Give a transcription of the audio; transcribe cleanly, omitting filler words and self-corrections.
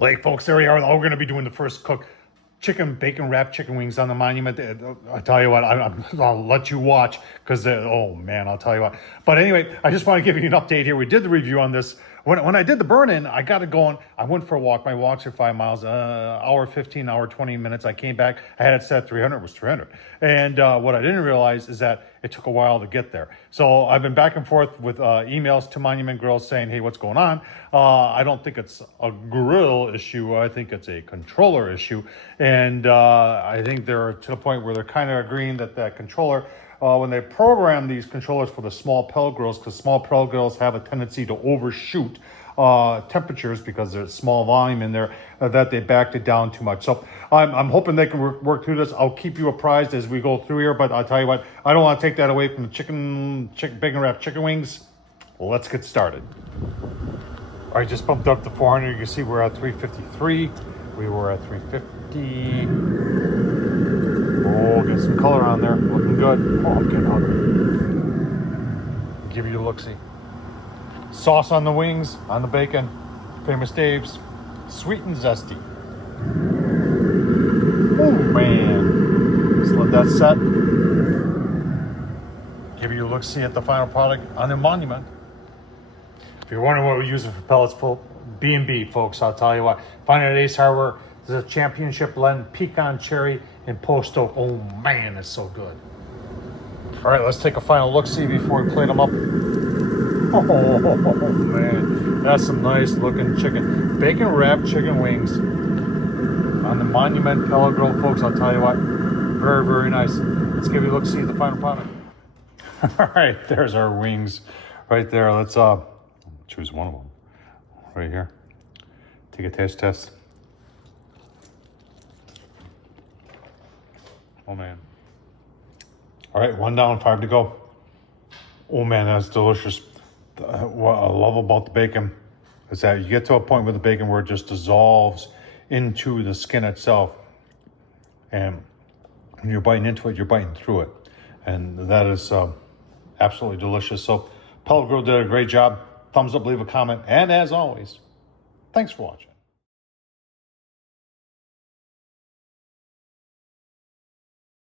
Lake, folks, there we are. We're going to be doing the first cook chicken bacon wrapped chicken wings on the monument. I tell you what, I'll let you watch because oh man, I'll tell you what. But anyway, I just want to give you an update here. We did the review on this. When I did the burn-in, I got it going. I went for a walk. My walks are 5 miles, hour 15, hour 20 minutes. I came back. I had it set at 300. It was 300. And what I didn't realize is that it took a while to get there. So I've been back and forth with emails to Monument Grill saying, hey, what's going on? I don't think it's a grill issue. I think it's a controller issue. And I think they're to the point where they're kind of agreeing that that controller, when they program these controllers for the small pellet grills, because small pellet grills have a tendency to overshoot temperatures because there's small volume in there, that they backed it down too much. So I'm hoping they can work through this. I'll keep you apprised as we go through here, but I'll tell you what, I don't want to take that away from the chicken bacon wrapped chicken wings. Well, let's get started. All right, just bumped up to 400. You can see we're at 353. We were at 350. Oh, get some color on there. Looking good. Oh, I'm getting hungry. Give you a look-see. Sauce on the wings, on the bacon. Famous Dave's. Sweet and zesty. Oh, man. Just let that set. Give you a look-see at the final product on the monument. If you're wondering what we're using for pellets, for B&B, folks, I'll tell you what. Find it at Ace Hardware. There's a championship blend, pecan cherry and post oak. Oh man, it's so good. All right, let's take a final look-see before we plate them up. Oh man, that's some nice looking chicken. Bacon wrapped chicken wings on the Monument Pellet Grill, folks. I'll tell you what, very, very nice. Let's give you a look-see at the final product. All right, there's our wings right there. Let's choose one of them right here. Take a taste test. Oh man. All right, 1 down, 5 to go. Oh man, that's delicious. What I love about the bacon is that you get to a point with the bacon where it just dissolves into the skin itself. And when you're biting into it, you're biting through it. And that is absolutely delicious. So Pellet Grill did a great job. Thumbs up, leave a comment. And as always, thanks for watching.